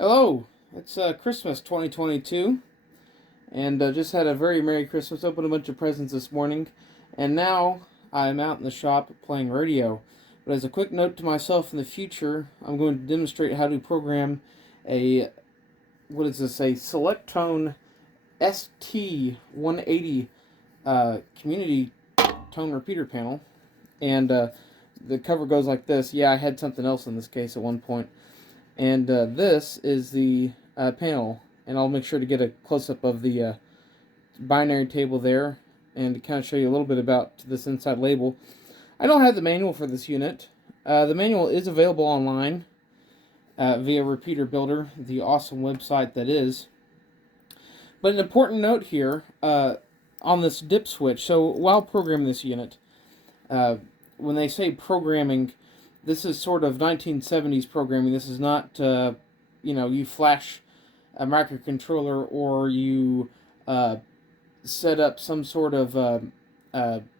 Hello, it's Christmas 2022, and just had a very Merry Christmas. Opened a bunch of presents this morning, and now I'm out in the shop playing radio. But as a quick note to myself in the future, I'm going to demonstrate how to program a, what is this, a Selectone ST-180 community tone repeater panel. And the cover goes like this. Yeah, I had something else in this case at one point. And this is the panel, and I'll make sure to get a close-up of the binary table there and to kind of show you a little bit about this inside label. I don't have the manual for this unit. The manual is available online via Repeater Builder, the awesome website that is. But an important note here on this dip switch, so while programming this unit, when they say programming, this is sort of 1970s programming. This is not, you flash a microcontroller or you set up some sort of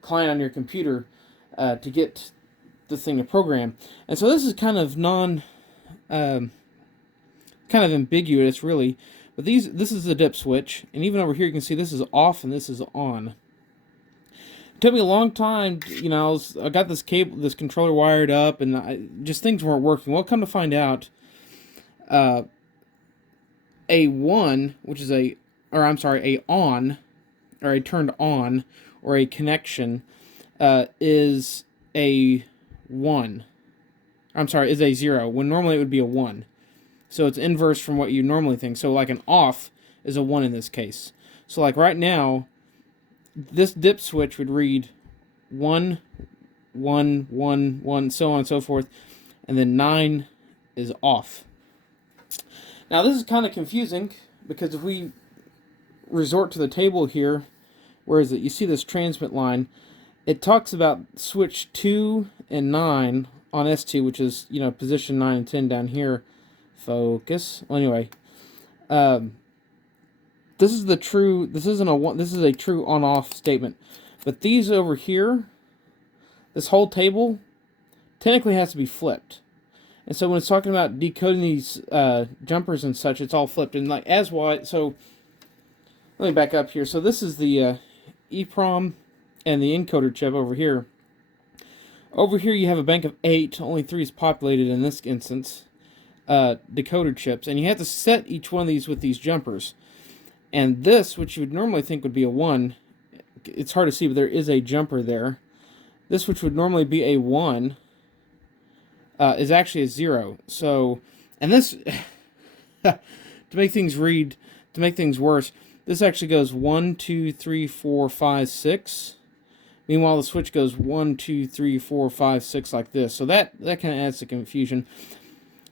client on your computer to get the thing to program. And so this is kind of kind of ambiguous, really. But this is the dip switch, and even over here you can see this is off and this is on. It took me a long time, I got this controller wired up, and just things weren't working. Well, come to find out, a on, or a turned on, or a connection, is a 1. Is a 0, when normally it would be a 1. So it's inverse from what you normally think. So like an off is a 1 in this case. So like right now, this dip switch would read 1, 1, 1, 1, so on and so forth, and then 9 is off. Now this is kind of confusing because if we resort to the table here, where is it? You see this transmit line. It talks about switch 2 and 9 on ST, which is position 9 and 10 down here. Focus. Well, anyway, this is the true. This isn't a one. This is a true on-off statement. But these over here, this whole table, technically has to be flipped. And so when it's talking about decoding these jumpers and such, it's all flipped. And like as why. So let me back up here. So this is the EEPROM and the encoder chip over here. Over here you have a bank of 8. Only 3 is populated in this instance. Decoder chips, and you have to set each one of these with these jumpers. And this, which you would normally think would be a 1, it's hard to see, but there is a jumper there. This, which would normally be a 1, is actually a 0. So, and this, to make things worse, this actually goes 1, 2, 3, 4, 5, 6. Meanwhile, the switch goes 1, 2, 3, 4, 5, 6 like this. So that kind of adds to confusion.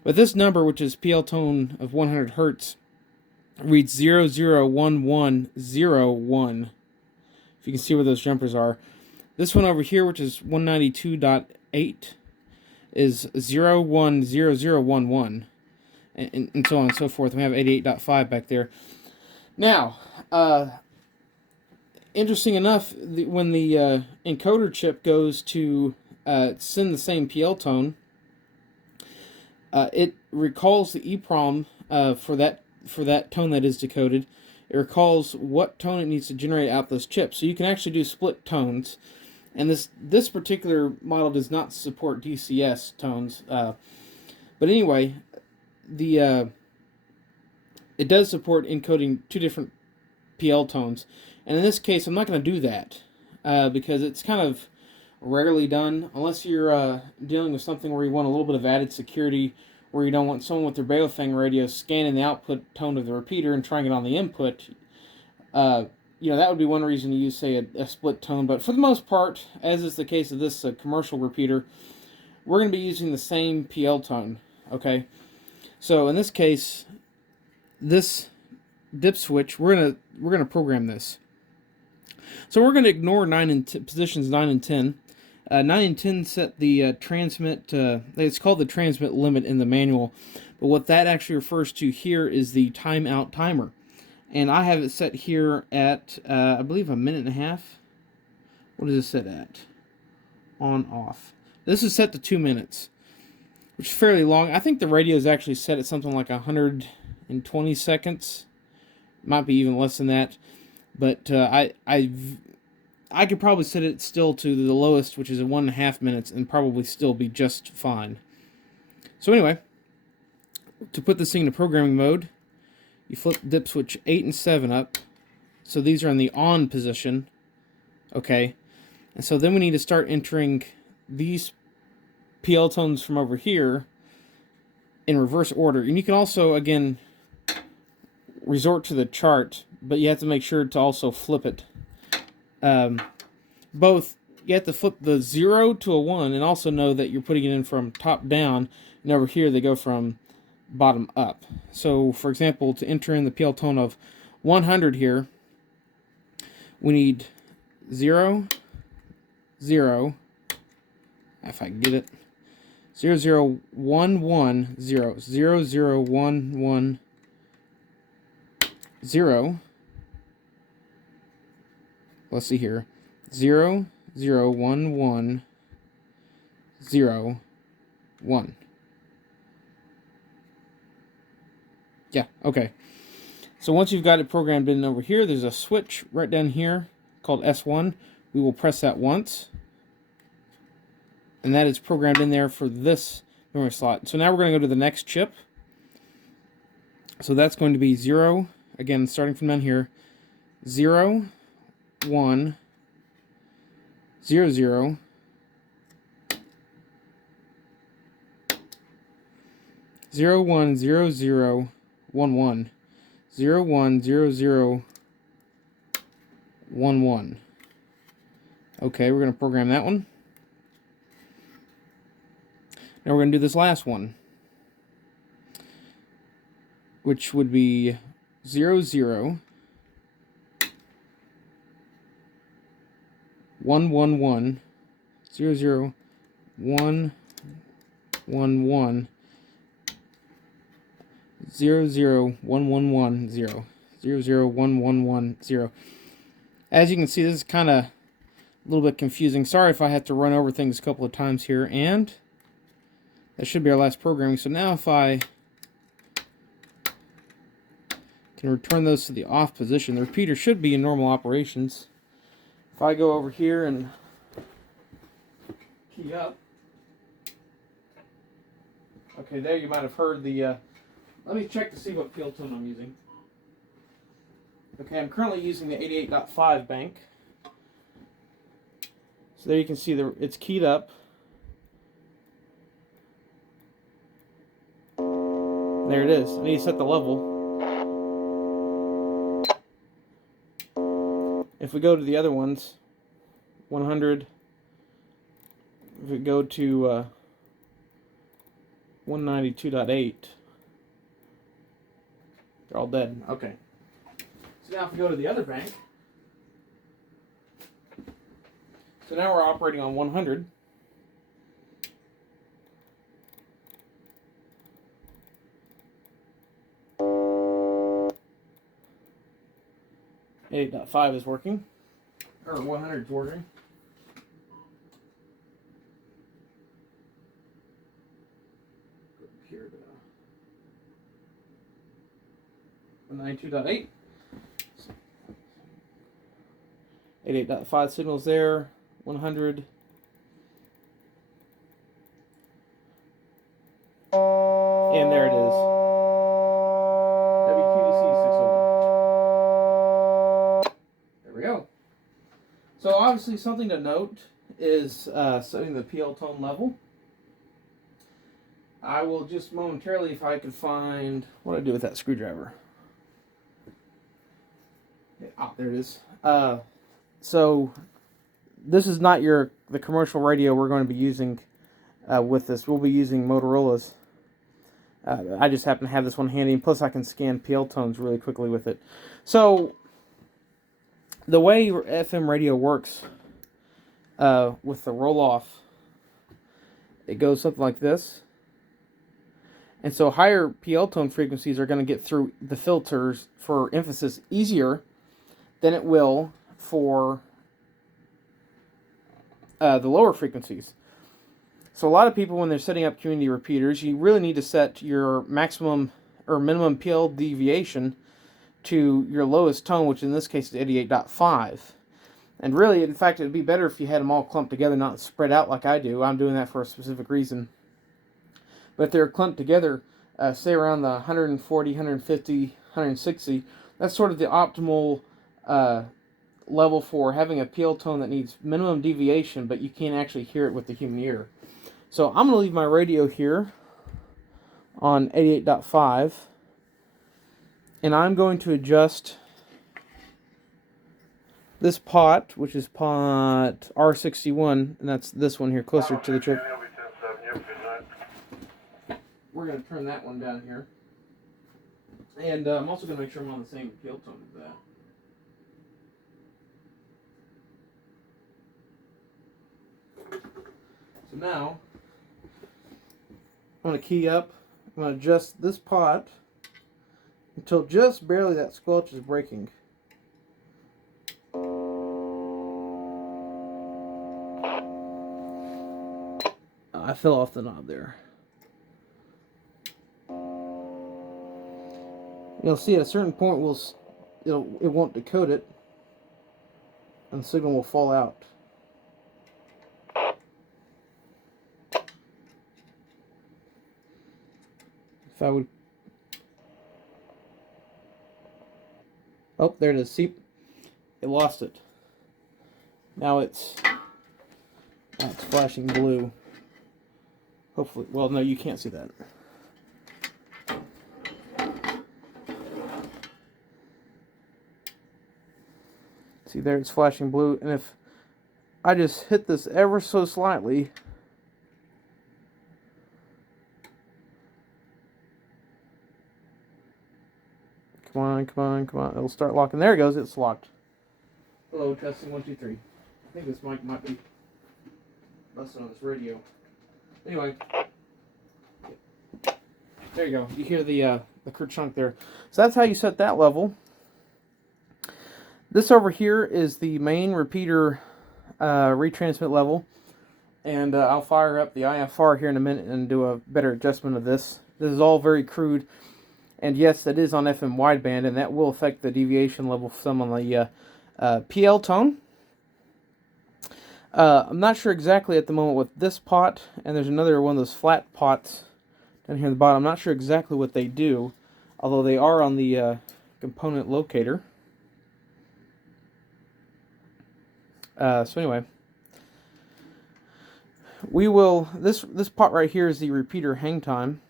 But this number, which is PL tone of 100 hertz, reads 001101. If you can see where those jumpers are. This one over here, which is 192.8, is 010011. And so on and so forth. We have 88.5 back there. Now, interesting enough, when the encoder chip goes to send the same PL tone, it recalls the EEPROM for that tone that is decoded. It recalls what tone it needs to generate out those chips. So you can actually do split tones. And this particular model does not support DCS tones. But anyway, it does support encoding 2 different PL tones. And in this case, I'm not going to do that because it's kind of rarely done, unless you're dealing with something where you want a little bit of added security, where you don't want someone with their Baofeng radio scanning the output tone of the repeater and trying it on the input. That would be one reason to use, say, a split tone. But for the most part, as is the case of this commercial repeater, we're going to be using the same PL tone. Okay, so in this case, this dip switch, we're gonna program this. So we're going to ignore positions 9 and 10. 9 and 10 set the transmit, it's called the transmit limit in the manual, but what that actually refers to here is the timeout timer. And I have it set here at, I believe, 1.5 minutes. What is it set at? On, off. This is set to 2 minutes. which is fairly long. I think the radio is actually set at something like 120 seconds. Might be even less than that. But I could probably set it still to the lowest, which is 1.5 minutes, and probably still be just fine. So anyway, to put this thing into programming mode, you flip dip switch 8 and 7 up. So these are in the on position. Okay. And so then we need to start entering these PL tones from over here in reverse order. And you can also, again, resort to the chart, but you have to make sure to also flip it. Both, you have to flip the 0 to a 1 and also know that you're putting it in from top down, and over here they go from bottom up. So, for example, to enter in the PL tone of 100 here, we need 0, 0, if I can get it, 0, 0, 1, 1, 0, 0, 0, 1, 1, 0. Let's see here. 0, 0, 1, 1, 0, 1. Yeah, okay. So once you've got it programmed in over here, there's a switch right down here called S1. We will press that once. And that is programmed in there for this memory slot. So now we're going to go to the next chip. So that's going to be 0, again, starting from down here, 0, 1, 0, 0, 0, 1, 0, 0, 1, 1, 0, 1, 0, 0, 1, 1. Okay, we're going to program that one. Now we're going to do this last one, which would be 0, 0, 1, 1, 1, 0, 0, 1, 1, 1, 0, 0, 1, 1, 1, 0, 0, 0, 1, 1, 1, 0. As you can see, this is kind of a little bit confusing. Sorry if I have to run over things a couple of times here, and that should be our last programming. So now if I can return those to the off position, the repeater should be in normal operations. If I go over here and key up, okay, there you might have heard the, let me check to see what PL tone I'm using. Okay, I'm currently using the 88.5 bank. So there you can see it's keyed up. There it is. I need to set the level. If we go to the other ones, 100, if we go to 192.8, they're all dead. Okay. So now if we go to the other bank, so now we're operating on 100. .5 is working, or 100 is working. Go here to 192.8. 88.5 signals there. 100. And there it is. So obviously something to note is setting the PL tone level. I will just momentarily, if I can find, what do I do with that screwdriver? Ah, there it is. So this is not the commercial radio we're going to be using with this. We'll be using Motorola's. I just happen to have this one handy, and plus I can scan PL tones really quickly with it. So the way FM radio works with the roll-off, it goes something like this. And so higher PL tone frequencies are going to get through the filters for emphasis easier than it will for the lower frequencies. So a lot of people, when they're setting up community repeaters, you really need to set your maximum or minimum PL deviation to your lowest tone, which in this case is 88.5. And really, in fact, it would be better if you had them all clumped together, not spread out like I do. I'm doing that for a specific reason. But if they're clumped together, say around the 140, 150, 160, that's sort of the optimal level for having a PL tone that needs minimum deviation, but you can't actually hear it with the human ear. So I'm going to leave my radio here on 88.5, and I'm going to adjust this pot, which is pot R61, and that's this one here, closer to the trip. We're going to turn that one down here. And I'm also going to make sure I'm on the same PL tone as that. So now, I'm going to key up. I'm going to adjust this pot until just barely that squelch is breaking. I fell off the knob there. You'll see at a certain point it won't decode it, and the signal will fall out. If I would, oh, there it is. See, it lost it. Now it's flashing blue. Hopefully, well, no, you can't see that. See there, it's flashing blue, and if I just hit this ever so slightly, come on, come on, come on, it'll start locking. There it goes, it's locked. Hello, testing 1, 2, 3. I think this mic might be busting on this radio. Anyway, there you go. You hear the kerchunk there. So that's how you set that level. This over here is the main repeater retransmit level, and I'll fire up the IFR here in a minute and do a better adjustment of this. This is all very crude, and yes, that is on FM wideband, and that will affect the deviation level some on the PL tone. I'm not sure exactly at the moment with this pot, and there's another one of those flat pots down here at the bottom. I'm not sure exactly what they do, although they are on the component locator. So anyway, we will, this pot right here is the repeater hang time.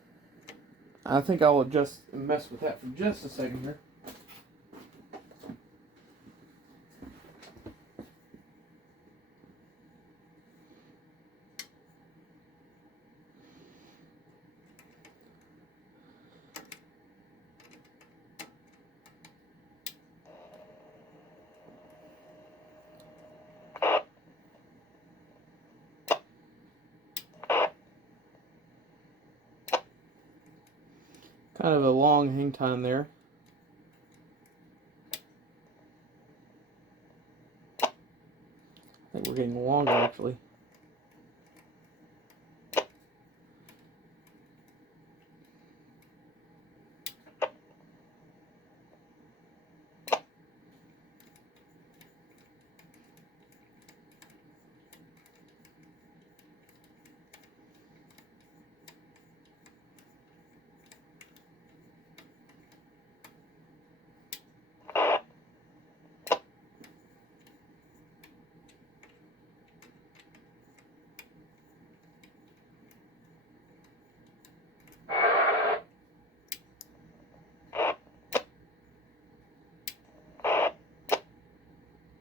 I think I'll just mess with that for just a second here. Kind of a long hang time there. I think we're getting longer actually.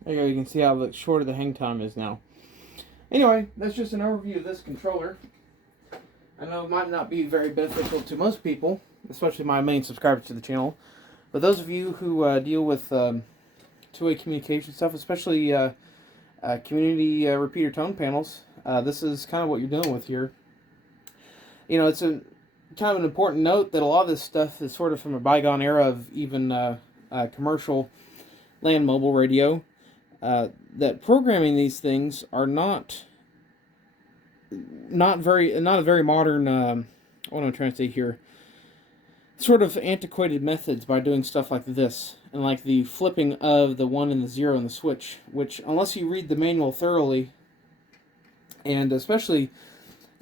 There you go, you can see how shorter the hang time is now. Anyway, that's just an overview of this controller. I know it might not be very beneficial to most people, especially my main subscribers to the channel, but those of you who deal with two-way communication stuff, especially community repeater tone panels, this is kind of what you're dealing with here. You know, it's a kind of an important note that a lot of this stuff is sort of from a bygone era of even commercial land mobile radio. That programming these things are not not a very modern. What am I trying to say here? Sort of antiquated methods by doing stuff like this, and like the flipping of the 1 and the 0 in the switch, which, unless you read the manual thoroughly, and especially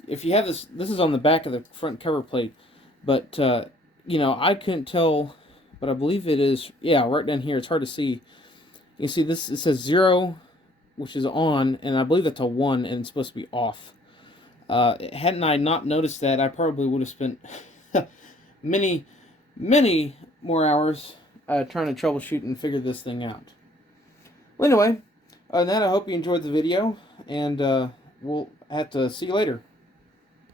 if you have this is on the back of the front cover plate, but I couldn't tell, but I believe it is, yeah, right down here. It's hard to see. You see this, it says 0, which is on, and I believe that's a 1, and it's supposed to be off. Hadn't I not noticed that, I probably would have spent many, many more hours trying to troubleshoot and figure this thing out. Well, anyway, other than that, I hope you enjoyed the video, and we'll have to see you later.